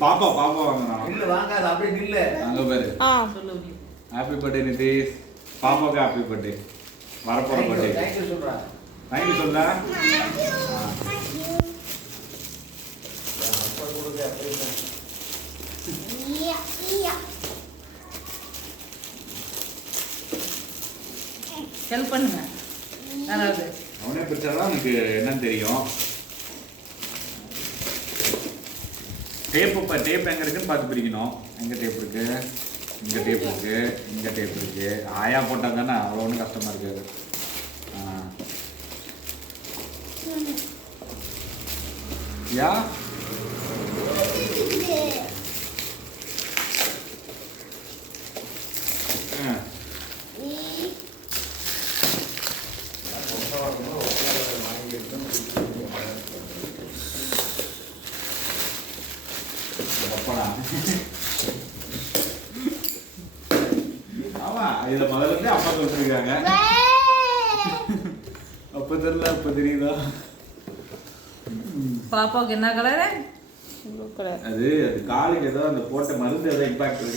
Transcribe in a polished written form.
பாப்பா வாங்கணும். இல்ல வாங்காத அப்படியே நில்ல. அங்க பாரு. Happy birthday Nitish. பாப்பாக்கு ஹாப்பி பர்த்டே. வரப்போற பர்த்டே. தேங்க் யூ சொல்றா. தேங்க் யூ சொல்றா. அப்பா கொடுங்க அப்படியே. ஹெல்ப் பண்ணுங்க. அதாவது அவனே பிடிச்சாதான் எனக்கு என்னன்னு தெரியும். டேப் எங்க இருக்குன்னு பார்த்து பிரிக்கணும். எங்க டேப் இருக்கு, இங்க டேப் இருக்கு, இங்க டேப் இருக்கு. ஆயா போட்டா தானே அவ்வளோ ஒன்றும் கஷ்டமா இருக்காது. யா ஆமா இத முதல்ல இருந்தே அப்பா சொல்லிருக்காங்க. அப்ப தெரியல அப்ப தெரியுதா? பாப்பாவுக்கு என்ன கலரு? அது காலுக்கு ஏதோ அந்த போட்ட மருந்து ஏதோ இம்பாக்ட்